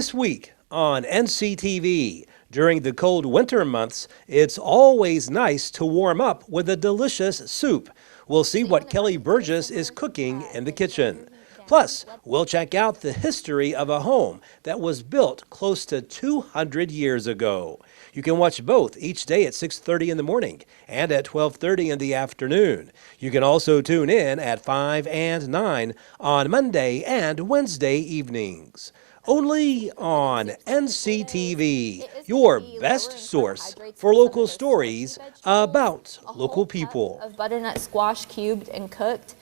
This week on NCTV, during the cold winter months, it's always nice to warm up with a delicious soup. We'll see what Kelly Burgess is cooking in the kitchen. Plus, we'll check out the history of a home that was built close to 200 years ago. You can watch both each day at 6:30 in the morning and at 12:30 in the afternoon. You can also tune in at 5 and 9 on Monday and Wednesday evenings. Only on NCTV, your best source for local stories about local people. Of butternut squash cubed and cooked.